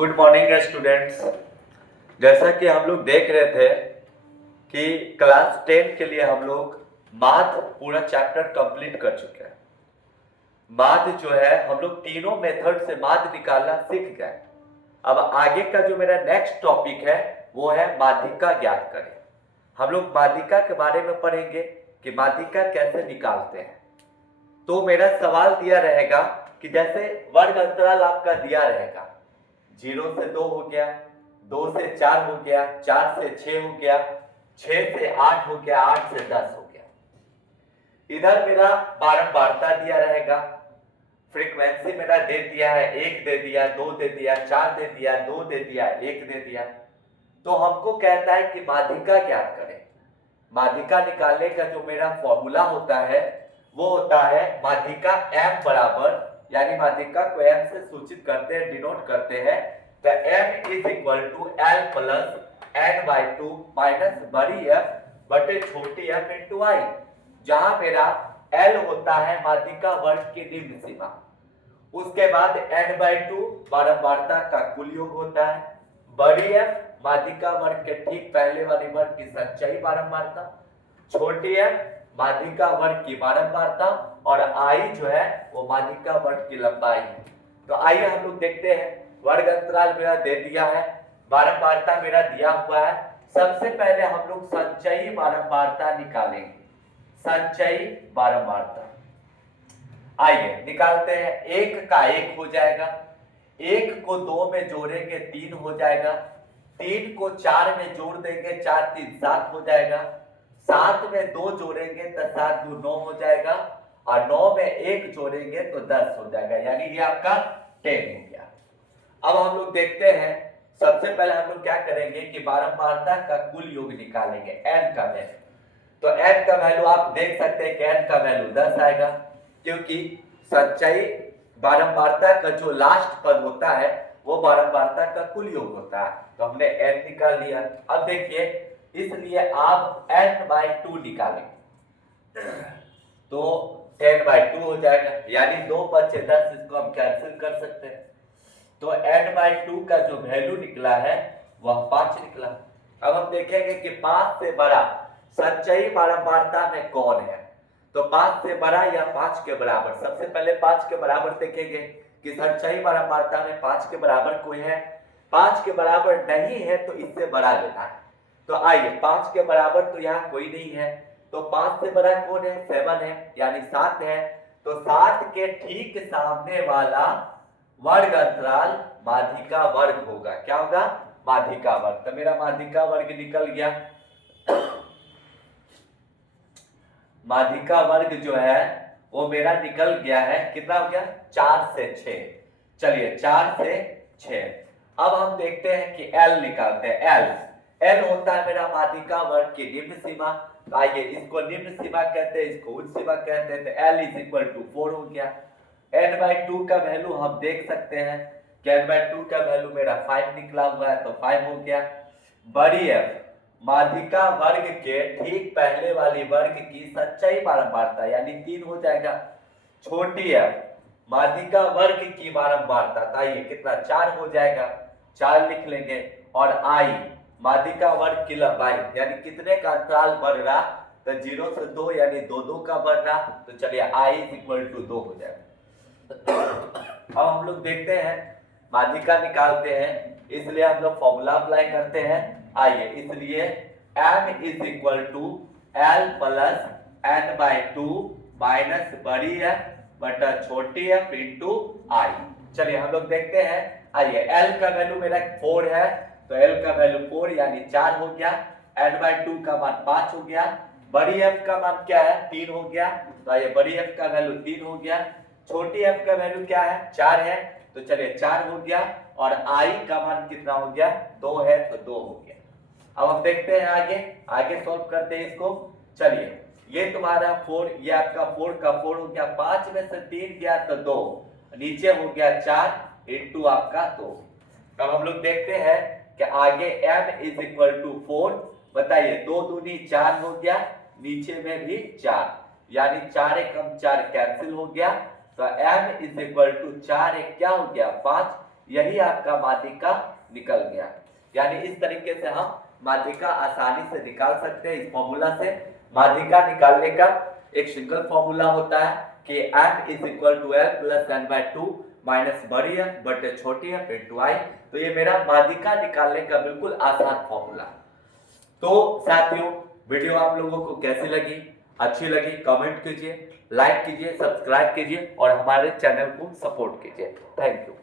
Good morning students. जैसा कि हम लोग देख रहे थे कि क्लास 10 के लिए हम लोग माथ पूरा चैप्टर कंप्लीट कर चुके हैं। माथ जो है हम लोग तीनों मेथड से माथ निकालना सीख गए। अब आगे का जो मेरा नेक्स्ट टॉपिक है वो है माध्यिका ज्ञात करें। हम लोग माध्यिका के बारे में पढ़ेंगे कि माध्यिका कैसे निकालते हैं। तो मेरा सवाल दिया रहेगा कि जैसे वर्ग अंतराल आपका दिया रहेगा, 0 से 2 हो गया, 2 से 4 हो गया, 4 से 6 हो गया, 6 से 8 हो गया, 8 से 10 हो गया। इधर मेरा बारंबारता दिया रहेगा, फ्रीक्वेंसी मेरा दे दिया है, 1 दे दिया, 2 दे दिया, 4 दे दिया, 2 दे दिया, 1 दे दिया। तो हमको कहता है कि माध्यिका ज्ञात करें। माध्यिका निकालने का जो मेरा फॉर्मूला होता है वो होता है माध्यिका m बराबर, यानी माध्यिका को m से सूचित करते हैं, डिनोट करते हैं। तो m is equal to l plus n/2 minus बड़ी f बटे छोटी f इंटू आई, जहां मेरा l होता है माध्यिका वर्ग की निम्न सीमा। उसके बाद n/2 बारंबारता का कुल योग होता है, बड़ी f माध्यिका वर्ग के ठीक पहले वाली वर्ग की सच्चाई बारंबारता, छोटी f माध्यिका वर्ग की बारंबारता और आई जो है वो माध्यिका वर्ग की लंबाई है। तो आइए हम लोग देखते हैं। वर्ग अंतराल मेरा दे दिया है, बारंबारता मेरा दिया हुआ है। सबसे पहले हम लोग संचयी बारंबारता निकालेंगे। संचयी बारंबारता आइए निकालते हैं। 1 का 1 हो जाएगा, 1 को 2 में जोड़ेंगे 3 हो जाएगा, 3 को 4 में जोड़ देंगे 4 3 7 हो जाएगा, 7 में 2 जोड़ेंगे तो 7 2 9 हो जाएगा और 9 में 1 जोड़ेंगे तो 10 हो जाएगा, यानी ये आपका 10 हो गया। अब हम लोग देखते हैं, सबसे पहले हम लोग क्या करेंगे कि बारंबारता का कुल योग निकालेंगे, n का वैल्यू। तो n का वैल्यू आप देख सकते हैं कि n का वैल्यू 10 आएगा, क्योंकि सच्चाई बारंबारता का जो लास्ट पद होता है वो बारंबारता का कुल योग होता है। तो हमने n निकाल लिया। अब देखिए, इसलिए आप n/2 निकालेंगे तो 10/2 हो जाएगा, यानी 2 बचे 10, इसको हम कैंसिल कर सकते हैं। तो n/2 का जो वैल्यू निकला है वह 5 निकला। अब हम देखेंगे कि 5 से बड़ा संचयी बारंबारता में कौन है। तो 5 से बड़ा या 5 के बराबर, सबसे पहले 5 के बराबर देखेंगे कि संचयी बारंबारता में 5 के बराबर कोई है। 5 के बराबर नहीं है तो इससे बड़ा लेना है। तो आइए, 5 के बराबर तो यहाँ कोई नहीं है, तो 5 से बड़ा कौन है? 7 है, यानी 7 है। तो 7 के ठीक सामने वाला वर्ग अंतराल माध्यिका वर्ग होगा। क्या होगा? माध्यिका वर्ग। तो मेरा माध्यिका वर्ग निकल गया। माध्यिका वर्ग जो है वो मेरा निकल गया है, कितना हो गया? 4 से 6। चलिए 4 से 6। अब हम देखते हैं कि L निकालते हैं। L होता है मेरा माध्यिका वर्ग की निम्न सीमा। आइए, इसको निम्न सीमा कहते हैं, इसको उच्च सीमा कहते हैं। तो L इज इक्वल टू 4 हो गया। n/2 का वैल्यू हम देख सकते हैं कि n/2 का वैल्यू मेरा 5 निकला हुआ है, तो 5 हो गया। बड़ी F माध्यिका वर्ग के ठीक पहले वाली वर्ग की सच्चाई बारंबारता, यानी 3 हो जाएगा। छोटी f माध्यिका वर्ग की बारंबारता, आइए कितना? 4 हो जाएगा, 4 लिख लेंगे। और i माध्यिका वर्ग की लंबाई, यानी कितने का अंतराल बढ़ रहा? तो 0 से 2, यानी 2 2 का बढ़ रहा। तो चलिए i इक्वल टू 2 हो जाएगा। अब हम लोग देखते हैं, माध्यिका निकालते हैं, इसलिए हम लोग फॉर्मूला अप्लाई करते हैं। आइए, इसलिए m is equal to l plus n/2 minus बड़ी f बटा छोटी f इंटू आई। चलिए हम लोग देखते हैं। आइए, l का वैल्यू मेरा 4 है, तो l का वैल्यू 4 यानी 4 हो गया। n/2 का मान 5 हो गया। बड़ी f का मान क्या है? 3 हो गया। तो आइए, बड़ी f का वैल्यू 3 हो गया। छोटी f का वैल्यू क्या है? 4 है। तो चलिए 4 हो गया। और i का मान कितना हो गया? 2 है, तो 2 हो गया। अब हम देखते हैं आगे सॉल्व करते हैं इसको। चलिए, ये तुम्हारा 4, ये आपका 4 का 4 हो गया। 5 में से 3 गया तो 2, नीचे हो गया 4 इंटू आपका 2। अब हम लोग देखते हैं कि आगे m इज इक्वल टू 4। बताइए, 2 दूनी 4 हो गया, नीचे में भी 4, यानी 4 एकम 4 कैंसिल हो गया। तो m इज इक्वल टू 4 एक क्या हो गया? 5, यही आपका माध्यिका निकल गया। यानी इस तरीके से हम माध्यिका आसानी से निकाल सकते हैं। इस फॉर्मूला से माध्यिका निकालने का एक सिंगल फॉर्मूला होता है कि n is equal to l plus n/2 minus बड़ी है बटे छोटी है इंटू i। तो ये मेरा माध्यिका निकालने का बिल्कुल आसान फॉर्मूला। तो साथियों, वीडियो आप लोगों को कैसी लगी? अच्छी लगी कमेंट कीजिए, लाइक कीजिए, सब्सक्राइब कीजिए और हमारे चैनल को सपोर्ट कीजिए। Thank you.